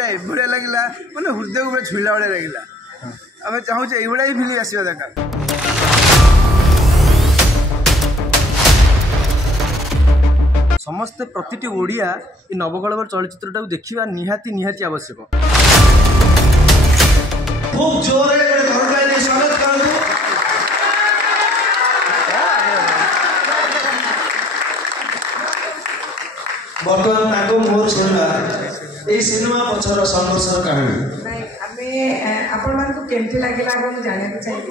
यहाँ एभलिया लगे मैंने हृदय को छुईला भाया लगे आम चाहूँ ये ही फिल्म आसवा दरकार। समस्ते प्रतिटी ओडिया ये नवकलेवर चलचित्रटा देखा निहाती निहाती आवश्यक। खूब जोर स्वागत कर बर्तमान मोर शुणा ये सिनेमा पछर संघर्षर कहानी आपण मानक केमती लगिला हम जानिया चाहिए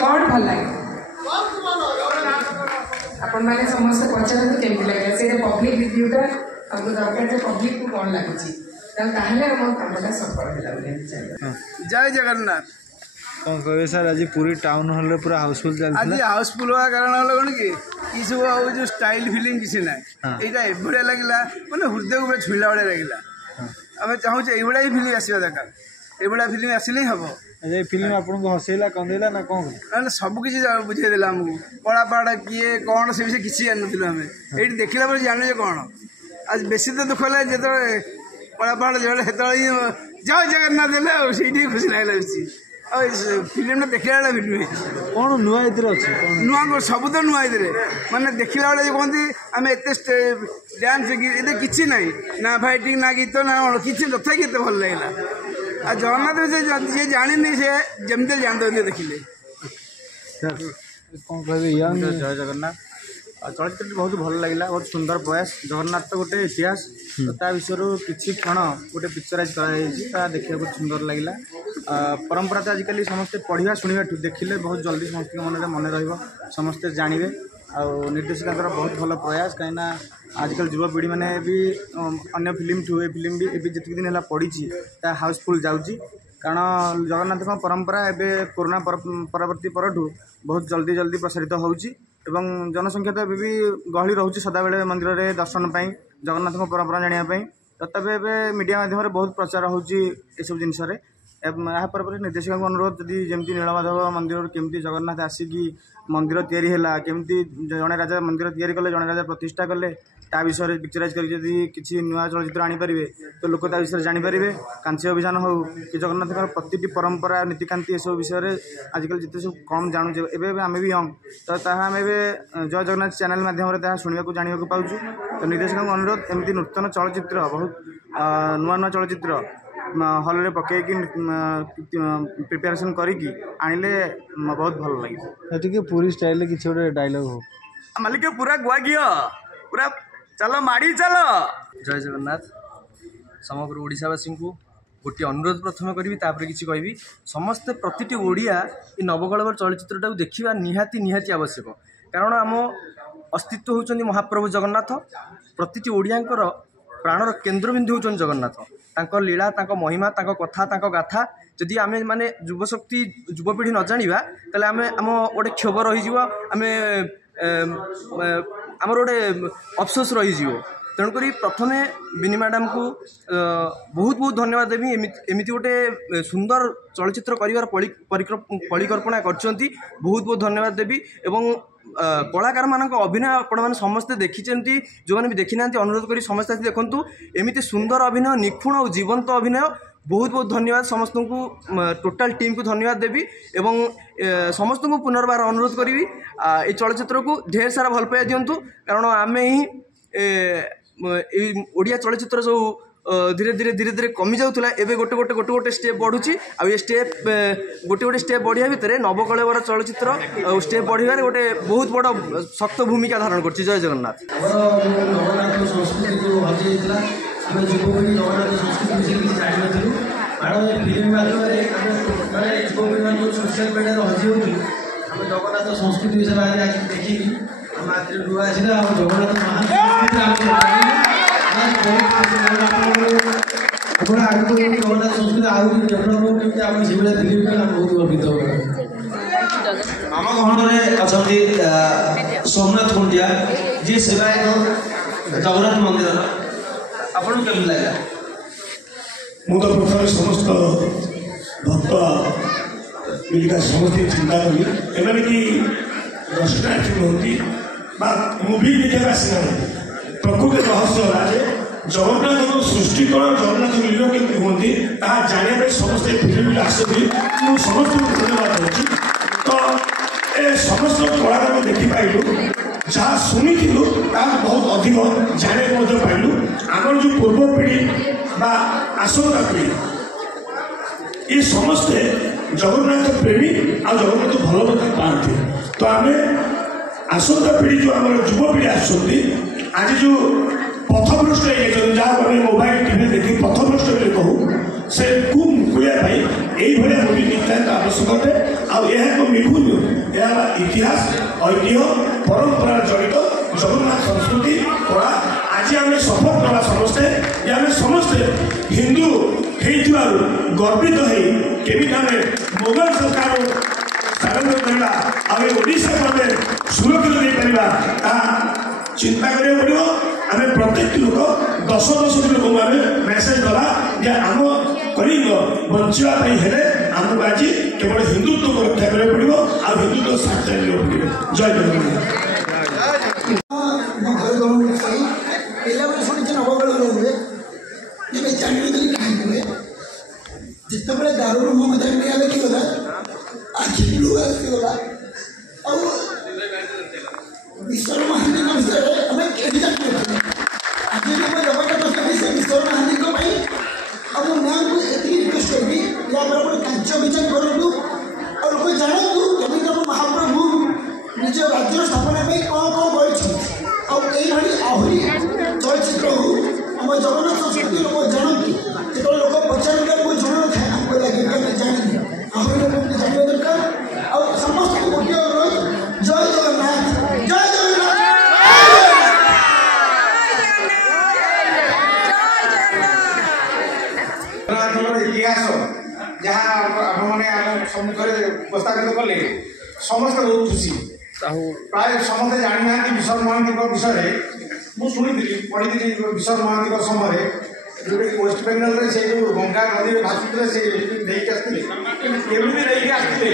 कौन भल लगे आपण माने समस्त पचारत केमती लगे से पब्लिक रिव्यूटा हमको दरकार जे पब्लिक को कौन लागुची ताहले हम कामटा सफल होला चाहिए। जय जगन्नाथ। कौन कहे सर आज पूरी टाउन हॉल पूरा हाउसफुल चलता आज हाउसफुल हुआ कारण कौन कि सब जो स्टाइल फिल्म किसी ना यहाँ एभलिया लगे मैंने हृदय को छुईला भाया लगे आम चाहूँ ये ही फिल्म आसवा दरकार। ये फिल्म आसिले हम ये फिल्म आपको हसैला कंदेला ना कौन ना सबकि बुझेदेला आमको कलापाड़ा किए कौन से विषय किसी जानूँ आम ये देखला जाने कौन आज बेसी तो दुख है जो कलापाड़ जो जय जगन्नाथ से खुशी लगे बेसी फिल्म देखला फिल्म कौन नुआ अच्छे नुआ सब तो नुआ माने देखला बेले कहते आम एत डांस ये किसी ना ना फाइटिंग ना गीत ना किसी तथा गीत भल लगे आ जगन्नाथ जी जानी से जमती जानते देखिले कौन कहे जय जगन्नाथ चलचित्र बहुत भल लगे बहुत सुंदर प्रयास जगन्नाथ तो गोटे इतिहास तो ता विषय किसी क्षण गोटे पिक्चराइज कर देखा बहुत सुंदर लगे परंपरा तो आजिकल समस्ते पढ़ा शुणा देखिले बहुत जल्दी समस्त मन में मन रमस्ते जानवे आ निर्देशिका बहुत भल प्रयास कहीं आजकल युवपीढ़ी मैंने भी अन्य फिल्म ठू ए फिल्म भी जी दिन है पड़ी हाउसफुल जाऊँगी कारण जगन्नाथ परंपरा एवं कोरोना परवर्ती परठू बहुत जल्दी जल्दी प्रसारित होउची एवं जनसंख्या तो भी गहली रोचे सदाबे मंदिर में दर्शन पाई जगन्नाथ परंपरा जानापी तथापि एवं मीडिया माध्यम बहुत प्रचार होउची ए सब जिनस यापर निर्देशिका अनुरोध जदि जमी नीलमाधव मंदिर केमती जगन्नाथ आसिकी मंदिर तैयारी है केमती जड़े राजा मंदिर तैयारी कले जड़े राजा प्रतिष्ठा कले ता विषय पिक्चराइज करी किसी नुआ चलचित्र आनीपारे तो लोक ता विषय जानीपारे कांची अभियान हो कि जगन्नाथ प्रति परंपरा नीतिकांति ये सब विषय आजकल जिते सब कम जानूचे एवं आम भी यंग तो आम जय जगन्नाथ चैनल माध्यम शुणा जाना पाचु तो निर्देशक अनुरोध एमती नूतन चलचित्र बहुत नुआ नुआ चलचित्र हॉल रे पकई प्रिपेरेसन करिकी आनिले बहुत भल लगे पूरी स्टाइल किसी गोटे डायलॉग हो मालिक पूरा गुआ गियो पूरा चलो माड़ी चलो। जय जगन्नाथ। समग्र ओडिशावासी को गोटे अनुरोध प्रथम करी किसी कहि समस्ते प्रतिटी ओडिया ये नवकलेवर चलचित्रटा देखा निहाती निहाती आवश्यक कारण आम अस्तित्व होउचंदी महाप्रभु जगन्नाथ प्रतिटी ओडियांकर प्राणर केन्द्रबिंदु होउचंदी जगन्नाथ तांको लीला तांको महिमा तांको कथा तांको गाथा जदि आमे माने युवशक्ति युवपीढ़ी न जानिबा ताले आमे आम गोटे क्षोभ रही आमे आमर गोटे अफसोस रही तेणुक प्रथम बिनी मैडम को बहुत बहुत धन्यवाद देवी एमती गोटे सुंदर चलचित्र कर परिकल्पना कर बहुत बहुत धन्यवाद देवी एवं कलाकार मान अभिनय आपण मैंने समस्ते देखी जो मैंने भी देखी ना अनुरोध करी समस्ते देखूँ एमती सुंदर अभिनय निपुण और जीवंत अभिनय बहुत बहुत धन्यवाद समस्त को टोटाल टीम को धन्यवाद देवी एवं समस्त को पुनर्बार अनुरोध करी ये चलचित्र को ढेर सारा भल पाया दिंतु कारण आम ही ओडिया चलचित्र जो धीरे धीरे धीरे धीरे कमी जाऊला एवं गोटे गोटे गोटे गोटे स्टेप बढ़ुची आ स्टेप गोटे गोटे स्टेप बढ़िया भितर नवकलेवर चलचित्र स्टेप बढ़िबार गोटे बहुत बड़ शक्त भूमिका धारण कर। जय जगन्नाथ। जगन्नाथ संस्कृति विषय देखी जगन्नाथ जगन्नाथ संस्कृति आहरी डेभलप करते आप फिल्म बहुत गर्वित आम गहन में अच्छा सोमनाथ खुंटिया जी सेवायत जगन्नाथ मंदिर आपको केमी लगे मु तो प्रथम समस्त भक्त मिलिका समस्त चिंता करी एमती दर्शनार्थी होती मुवी देखा सिना प्रकृत रहस्य है जगन्नाथ सृष्टिकरण जगन्नाथ लीला केमती हमें ताहा जाना समस्ते फिल्म आसती समस्त धन्यवाद दूसरी। तो ए समस्त कला आम देखिपारू जहाँ शुणी बहुत अधिक जाने पाइलु आम जो पूर्व पीढ़ी बा आसंता पीढ़ी ये समस्ते जगन्नाथ प्रेमी आ जगन्नाथ भल कथा पाती। तो आम आसंता पीढ़ी जो आम युवपीढ़ी आसुँच आज जो पथभ्रष्ट जहाँ मोबाइल टीवी देखी पथभ्रष्ट कहूँ से मुकुड़ाई यही मुवी नितायत आवश्यक अटे। एक निभुन यह इतिहास ऐतिह्य परंपरा जड़ित जगन्नाथ संस्कृति कला आज आम शपथ कला समस्ते आम समस्ते हिंदू गर्वित होमी आम मोगल सरकार स्थान करवा आम ओडिशा को आम सुरक्षित नहीं पार चिंता करा पड़ो। आम प्रत्येक लोक 10-10 लोक आम मेसेज दवा जे आम कलिंग बचापी हेले आमको आज केवल हिंदुत्व को रक्षा करा पड़ो आ हिंदुत्व साथ चलने पड़ो। जय जगन्नाथ। जिते दारू मो कथा गला आखि गला विश्वर महांती विषय आम कहीं जानी आज जगन्नाथ विश्वर महांती आम मैम को ये रिक्वेस्ट करी या कार्य विचार करूँ और लोग जानतु केमी आम महाप्रभु निज राज्य स्थापना कौन कौन कर आहरी चलचित्र हो आम जगन्नाथ संस्कृति लोग जानतु जो लोग पचार कोई जन न था आमको लगे जानी आहरी लोग जानवा दरकार और समस्त गोटे अनुरोध जय जगन्नाथ जय जगन्नाथ इतिहास जहाँ आपने सम्मुखें उपस्थापित कले समस्त बहुत खुशी प्राय समस्ते जानी ना विश्वर महांती विषय मुझे पढ़ी विश्वर महांती समय जोटा कि वेस्ट बेंगल से जो गंगा नदी में भाषुते से नहीं आसते केमी नहीं आसते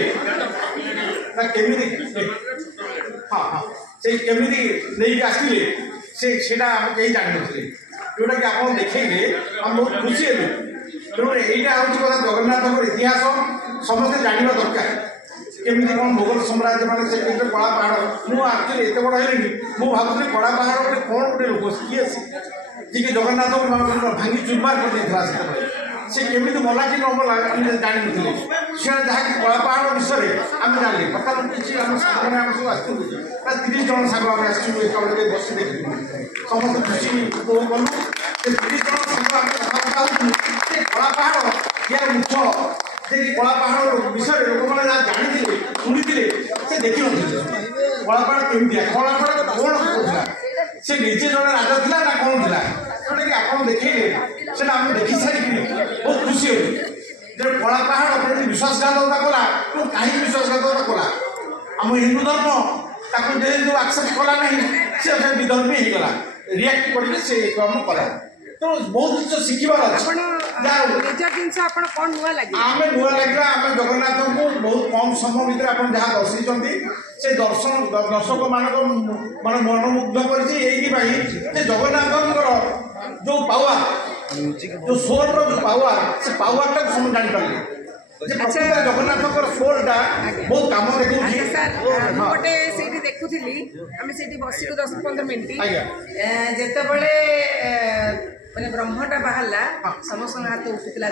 हाँ हाँ से केमी नहीं आसते से कहीं जान नी जोटा कि आप देखे हम बहुत खुशी है तेणु यहाँ हूँ कथा जगन्नाथ इतिहास समस्ते जानवा दरकार केमी कौन मोगल साम्राज्य मैंने से कला पहाड़ मुझे एक्चुअली एत बड़ है मुझे भावुली कला पहाड़ गोटे कौन गोटे लोक किए जी जगन्नाथ भांगी चुरमार कर से केमी गला कि न गला जान नी सी जहाँकि कला पहाड़ विषय आम जानी बर्तमान किसी आम सागर आम सब आसू 30 जन सांग आम आसवे बस देखी समस्त खुशी उपभोग कलु 30 जन सांग आम कथा कला पहाड़ यार मुख्य जे कला पहाड़ विषय लोक मैंने जानी शुणी से देखी नी कला पहाड़ केमी कला पहाड़ कौन कौन से निजे जन राजा था ना कौन था जोटा कि आप देखे से आम देखी सारी बहुत खुशी हो जो कला पहाड़ विश्वासघातकता कला तो कहीं विश्वासघातकता कला आम हिंदू धर्म जो आक्सेप्ट कला ना से विधर्मी होगा रिएक्ट करके से काम कला तो बहुत कुछ शिखबार आम नुआ लगे आम जगन्नाथ को बहुत कम समय भितर आप जहाँ दर्शे से दर्शक मान मनमुग्ध कर जगन्नाथ जो पावर जो सोल रो पावर से पावर टाक समझ जानी पारे जगन्नाथ सोलटा बहुत कम देखुली देखुली आम से बसिलु 10-15 मिनट जितेबले मैंने ब्रह्मटा बाहर समस्त हाथ उठुला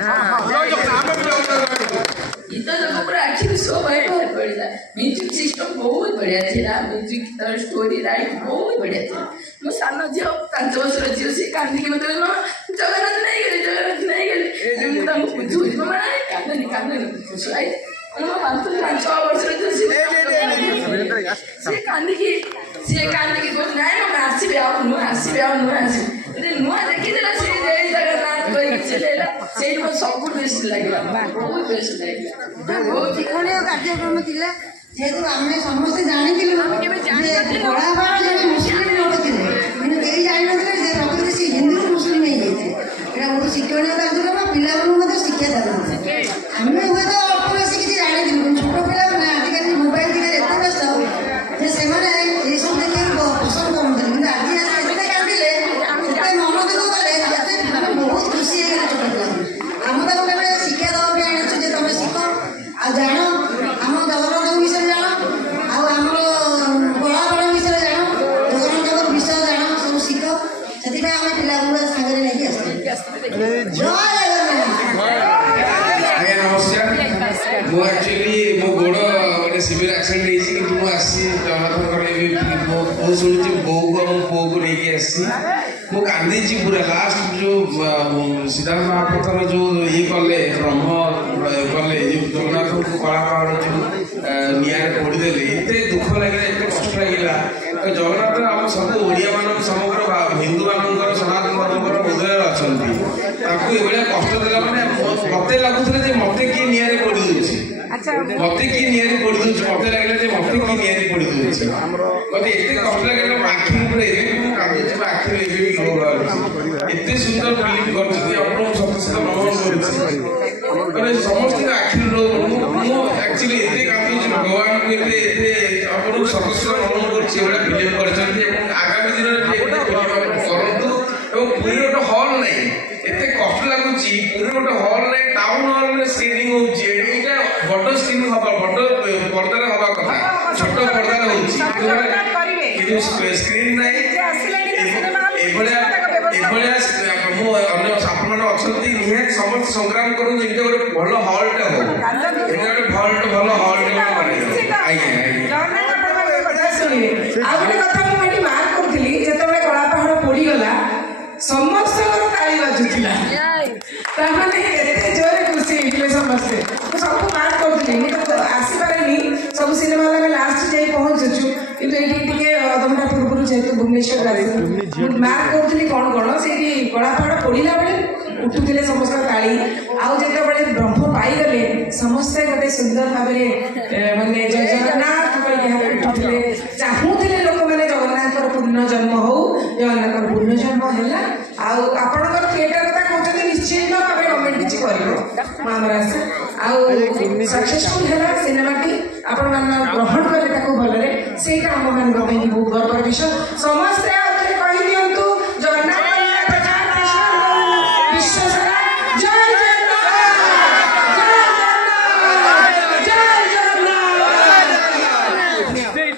एक्चुअली शो बहुत बढ़िया म्यूजिक सिस्टम बहुत बढ़िया था म्यूजिक स्टोरी राइट बहुत बढ़िया था मो सान झील 5 वर्ष झील से कांदी मतलब जगन्नाथ नहीं गले बुझुरी कांदनी मो 5 वर्ष सी कांदी ना आसबे नुआ देखीदेला से जगन्नाथ से सब बेस्ट लगे बहुत बेस्ट लगे बहुत शिक्षणीय कार्यक्रम थिला जेहेतु आम समस्ते जानी मुस्लिम लोक थे कहीं जानी सी हिंदू मुस्लिम बहुत शिक्षणीय कार्यक्रम पिला शिक्षा देते आम हुए तो अल्प बेस किसी जानी छोट पिला आजिकल मोबाइल दिखे एत व्यस्त से सब देखा पसंद करते आज मन दुख कले सिविल एक्सीडेंट होती कि मुझे आसी जगन्नाथ बहुत शुणुची बो को पुओ को लेकिन आसी मुझे कांदी पूरा लास्ट जो सिद्धार्थ महाप्रथम जो ये कले ब्रह्म कले जगन्नाथ को कला पहाड़ जो निआरे पोड़देले एत दुख लगे एत कष्ट लगे जगन्नाथ आम सब ओडिया मान समग्र हिंदू मान सनातन धर्म हृदय अच्छा कष्ट देला मैंने मत लगुले मत किए निआरे पोड़ दूसरी मत किए निआरे पोड़ दूसरी मत लगे मत किए निआरे पोड़ दूसरी मत एत कष्ट लगे आखि आखिर एत सुंदर फिल्म कर समस्त भ्रमण कर समस्त आखिर एक्चुअली एत कांदी भगवान को समस्त भ्रमण कर फिल्म कर आगामी दिन में करूँ पूरी गोटे हल नहीं एत कष्ट लगुच पूरी गोटे हल नहीं टाउन हल में स्क्रीनिंग होगा बड़ स्क्रीन हम बड़ पर्दार हवा कथा छोट पर्दार हो स्क्रीन ना निहत समस्त संग्राम करूँ गोटे भल हल्टे हो गोटे भल हल्टे पोड़गला समस्त ताली बाजुला जोरे खुशी होते समस्ते सब मार्क करी आसपारे सब सिनेमा हल में लास्ट जाए पहुँचुचु कि अधघंटा पूर्व जेहतु भुवनेश्वर मार्क करी कौन कौन से कलापहाड़ पोड़ा बेले उठुले समस्त ताली आउ जो ब्रह्म पाईगले समस्ते गोटे सुंदर भाव मानने जय जगन्नाथ उठुले चाहूले लोक मैंने जगन्नाथ पूर्ण जन्म हो जगन्नाथ पूर्ण जन्म है आपणकर थिएटर कथा कहते निश्चित भाव गवर्नमेंट किसी कर सक्सेसफुल है सिनेमाटी आपण ग्रहण कले भलरे से आम मान बहुत गर्वर विषय समस्ते